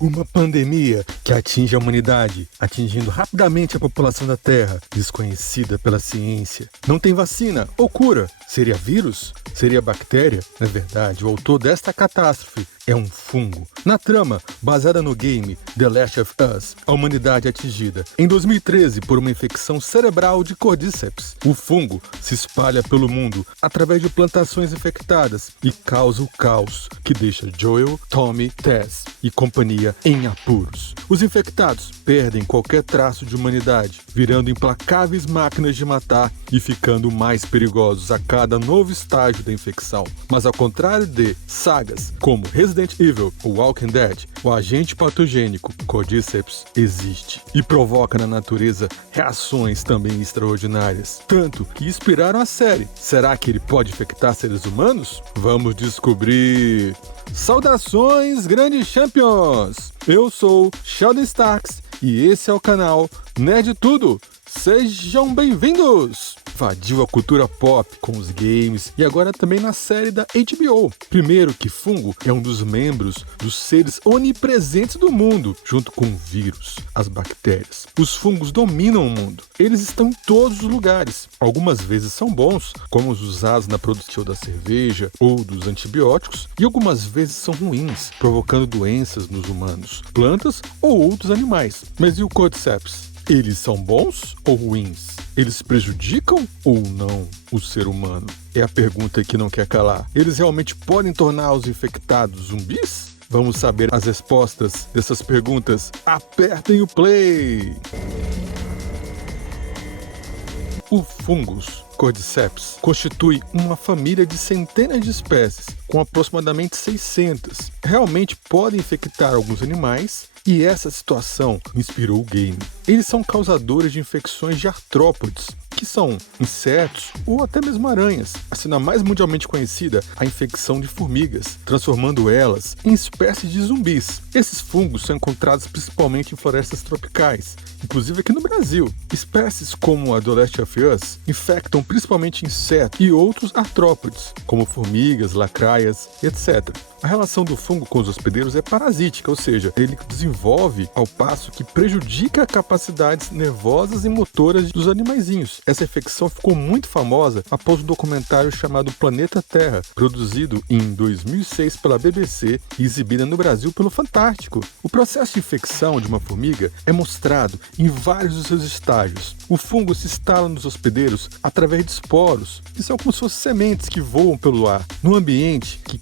Uma pandemia que atinge a humanidade, atingindo rapidamente a população da Terra, desconhecida pela ciência. Não tem vacina ou cura. Seria vírus? Seria bactéria? Na verdade, o autor desta catástrofe é um fungo. Na trama, baseada no game The Last of Us, a humanidade é atingida em 2013 por uma infecção cerebral de Cordyceps. O fungo se espalha pelo mundo através de plantações infectadas e causa o caos que deixa Joel, Tommy, Tess e companhia em apuros. Os infectados perdem qualquer traço de humanidade, virando implacáveis máquinas de matar e ficando mais perigosos a cada novo estágio da infecção. Mas ao contrário de sagas como Resident Evil ou Walking Dead, o agente patogênico Cordyceps existe e provoca na natureza reações também extraordinárias, tanto que inspiraram a série. Será que ele pode infectar seres humanos? Vamos descobrir! Saudações, grandes champions! Eu sou Sheldon Starks e esse é o canal Nerd Tudo. Sejam bem-vindos! Invadiu a cultura pop com os games e agora também na série da HBO. Primeiro que fungo é um dos membros dos seres onipresentes do mundo, junto com o vírus, as bactérias. Os fungos dominam o mundo. Eles estão em todos os lugares. Algumas vezes são bons, como os usados na produção da cerveja ou dos antibióticos, e algumas vezes são ruins, provocando doenças nos humanos, plantas ou outros animais. Mas e o Cordyceps? Eles são bons ou ruins? Eles prejudicam ou não o ser humano? É a pergunta que não quer calar. Eles realmente podem tornar os infectados zumbis? Vamos saber as respostas dessas perguntas. Apertem o play! O fungus Cordyceps constitui uma família de centenas de espécies, com aproximadamente 600. Realmente podem infectar alguns animais, e essa situação inspirou o game. Eles são causadores de infecções de artrópodes, que são insetos ou até mesmo aranhas, sendo a mais mundialmente conhecida a infecção de formigas, transformando elas em espécies de zumbis. Esses fungos são encontrados principalmente em florestas tropicais, inclusive aqui no Brasil. Espécies como a The Last of Us infectam principalmente insetos e outros artrópodes, como formigas, lacraias, etc. A relação do fungo com os hospedeiros é parasítica, ou seja, ele desenvolve ao passo que prejudica capacidades nervosas e motoras dos animaizinhos. Essa infecção ficou muito famosa após um documentário chamado Planeta Terra, produzido em 2006 pela BBC e exibido no Brasil pelo Fantástico. O processo de infecção de uma formiga é mostrado em vários dos seus estágios. O fungo se instala nos hospedeiros através de esporos, que são como se fossem sementes que voam pelo ar, num ambiente que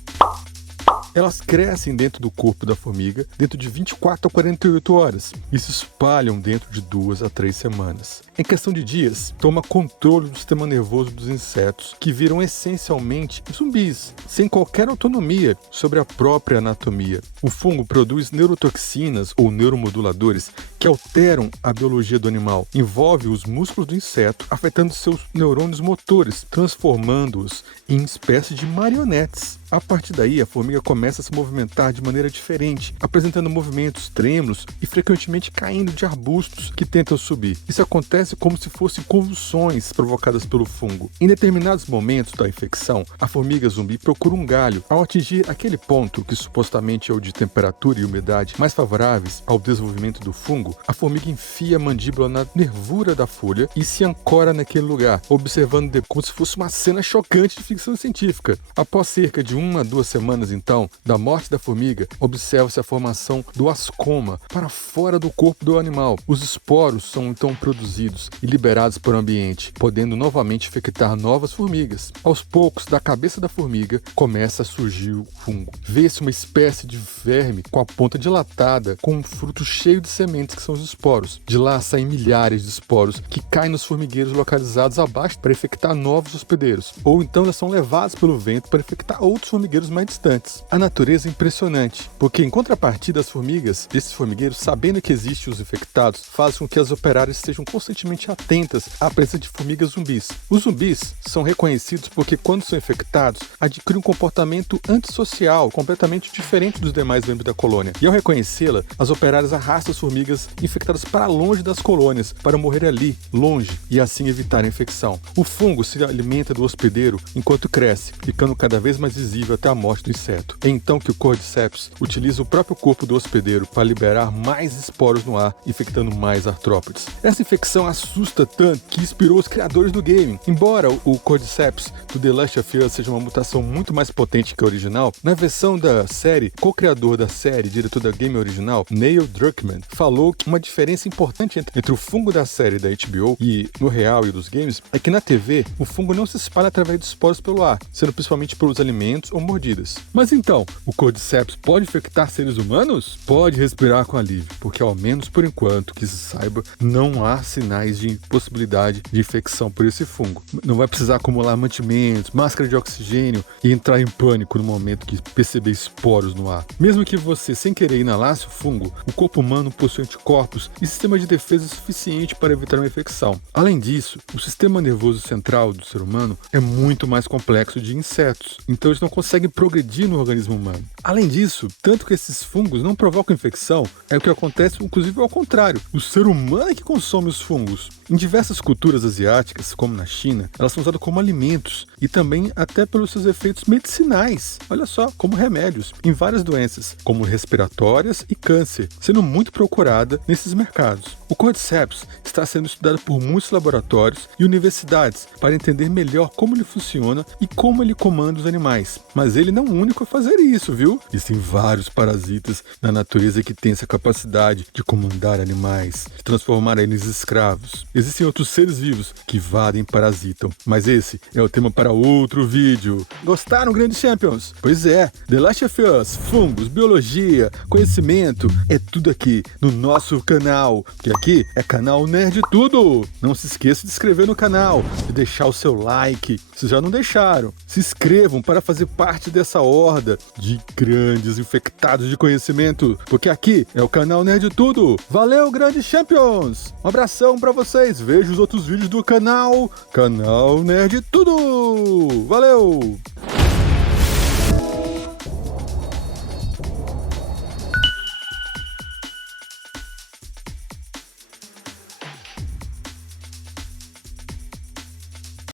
elas crescem dentro do corpo da formiga dentro de 24 a 48 horas e se espalham dentro de 2 a 3 semanas. Em questão de dias, toma controle do sistema nervoso dos insetos, que viram essencialmente zumbis, sem qualquer autonomia sobre a própria anatomia. O fungo produz neurotoxinas ou neuromoduladores que alteram a biologia do animal, envolve os músculos do inseto, afetando seus neurônios motores, transformando-os em espécies de marionetes. A partir daí, a formiga começa a se movimentar de maneira diferente, apresentando movimentos trêmulos e frequentemente caindo de arbustos que tentam subir. Isso acontece como se fossem convulsões provocadas pelo fungo. Em determinados momentos da infecção, a formiga zumbi procura um galho. Ao atingir aquele ponto, que supostamente é o de temperatura e umidade mais favoráveis ao desenvolvimento do fungo, a formiga enfia a mandíbula na nervura da folha e se ancora naquele lugar, observando como se fosse uma cena chocante de ficção científica. Após cerca de 1 a 2 semanas, então, da morte da formiga, observa-se a formação do ascoma para fora do corpo do animal. Os esporos são então produzidos e liberados para o ambiente, podendo novamente infectar novas formigas. Aos poucos, da cabeça da formiga, começa a surgir o fungo. Vê-se uma espécie de verme com a ponta dilatada, com um fruto cheio de sementes que são os esporos. De lá saem milhares de esporos que caem nos formigueiros localizados abaixo para infectar novos hospedeiros, ou então já são levados pelo vento para infectar outros formigueiros mais distantes. A natureza é impressionante, porque em contrapartida as formigas, esses formigueiros, sabendo que existem os infectados, fazem com que as operárias sejam constantemente constantemente atentas à presença de formigas zumbis. Os zumbis são reconhecidos porque, quando são infectados, adquirem um comportamento antissocial completamente diferente dos demais membros da colônia. E ao reconhecê-la, as operárias arrastam as formigas infectadas para longe das colônias, para morrer ali, longe, e assim evitar a infecção. O fungo se alimenta do hospedeiro enquanto cresce, ficando cada vez mais visível até a morte do inseto. É então que o Cordyceps utiliza o próprio corpo do hospedeiro para liberar mais esporos no ar, infectando mais artrópodes. Essa infecção assusta tanto que inspirou os criadores do game. Embora o Cordyceps do The Last of Us seja uma mutação muito mais potente que a original, na versão da série, co-criador da série, diretor da game original, Neil Druckmann, falou que uma diferença importante entre o fungo da série da HBO e no real e dos games é que na TV o fungo não se espalha através de esporos pelo ar, sendo principalmente pelos alimentos ou mordidas. Mas então, o Cordyceps pode infectar seres humanos? Pode respirar com alívio, porque ao menos por enquanto, que se saiba, não há sinais de possibilidade de infecção por esse fungo. Não vai precisar acumular mantimentos, máscara de oxigênio e entrar em pânico no momento que perceber esporos no ar. Mesmo que você, sem querer, inalasse o fungo, o corpo humano possui anticorpos e sistema de defesa suficiente para evitar uma infecção. Além disso, o sistema nervoso central do ser humano é muito mais complexo de insetos, então eles não conseguem progredir no organismo humano. Além disso, tanto que esses fungos não provocam infecção, é o que acontece inclusive ao contrário. O ser humano é que consome os fungos. Em diversas culturas asiáticas, como na China, elas são usadas como alimentos e também até pelos seus efeitos medicinais, olha só, como remédios, em várias doenças, como respiratórias e câncer, sendo muito procurada nesses mercados. O Cordyceps está sendo estudado por muitos laboratórios e universidades para entender melhor como ele funciona e como ele comanda os animais. Mas ele não é o único a fazer isso, viu? Existem vários parasitas na natureza que têm essa capacidade de comandar animais, de transformar eles em escravos. Existem outros seres vivos que invadem e parasitam, mas esse é o tema para outro vídeo. Gostaram, grandes champions? Pois é, The Last of Us, fungos, biologia, conhecimento, é tudo aqui no nosso canal, que aqui é canal Nerd Tudo. Não se esqueça de se inscrever no canal, de deixar o seu like, se já não deixaram. Se inscrevam para fazer parte dessa horda de grandes infectados de conhecimento, porque aqui é o canal Nerd Tudo. Valeu, grandes champions! Um abração para vocês, veja os outros vídeos do canal Nerd Tudo. Valeu!